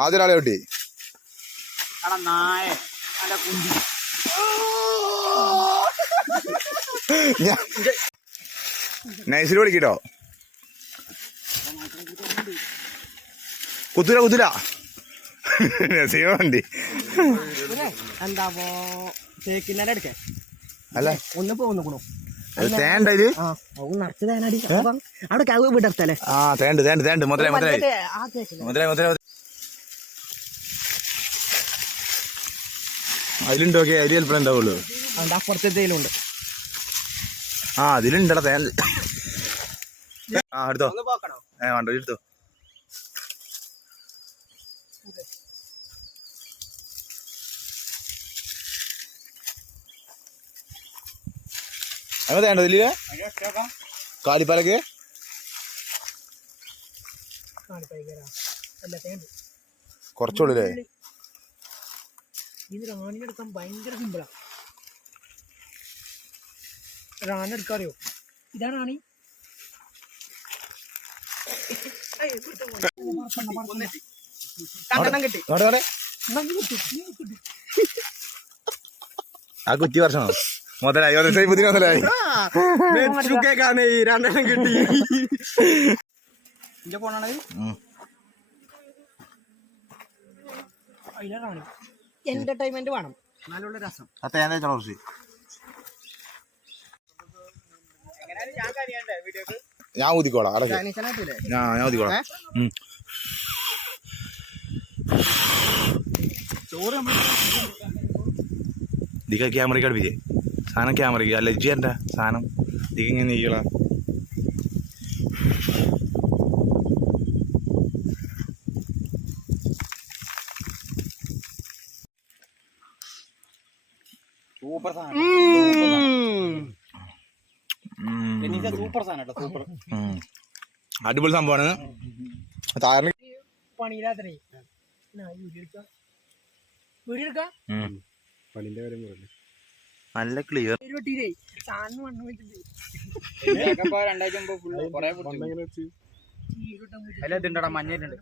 ആദ്യം ഒരാളെ കുണ്ടി നൈസിൽ വിളിക്കട്ടോ. കുത്തുല കുത്തുല. നസീമുണ്ട് എന്താ തേക്കിന്നെ എടുക്കേ. അല്ല. ഒന്ന് പോകുന്നു തേണ്ട ഇത്. നിറച്ച് തേനടി അവിടെ കവ് വിടർത്തല്ലേ ആ തേണ്ട് തേണ്ട് തേണ്ട്. അതിലുണ്ടോ ഓക്കെ അതിൽ ചിലപ്പോൾ ഉണ്ടാവുള്ളൂ. ആ അതിലുണ്ടടാ തേൻ. ആ എടുത്തോ. ഏ വേണ്ട എടുത്തോ. അങ്ങനെ തേണ്ട ഇല്ലേ കാലിപ്പാലക്ക്? അല്ല തേണ്ട് കുറച്ചുള്ളൂല്ലേ? ഇത് റാണിനെടുക്കാൻ ഭയങ്കര സിമ്പിളാ. റാണി എടുക്കാറിയോ? ഇതാണ് റാണി. ആ കുറ്റി വർഷമോ മുതലായി. മുതലായി പുതിയ മുതലായി. രണ്ടെണ്ണം കിട്ടി. എന്റർടൈൻമെന്റ് വേണം. രസം. കുറച്ച്. ഞാൻ ഊതിക്കോളാം അടക്കെ. ഞാൻ ഞാൻ ഊതിക്കോളാം. ഉം. ചോറ് ഇതിക്ക് ക്യാമറയ്ക്ക് അടുപ്പിച്ചേ സാധനം ക്യാമറയ്ക്ക് അല്ല ഇജ്ജി എന്റെ സാധനം? ഇതിങ്ങനെ നീക്കളാ സൂപ്പർ സാധനം. സൂപ്പർ സാധനം സൂപ്പർ. അടിപൊളി സംഭവമാണ്. പണിയില്ലാത്ത ക്ലിയർ വെട്ടിയില്ലേ സാധനം മണ്ണ് ക്ലിയർ രണ്ടാഴ്ച മുമ്പ് മഞ്ഞ കൊറേ മഞ്ഞിട്ടുണ്ട്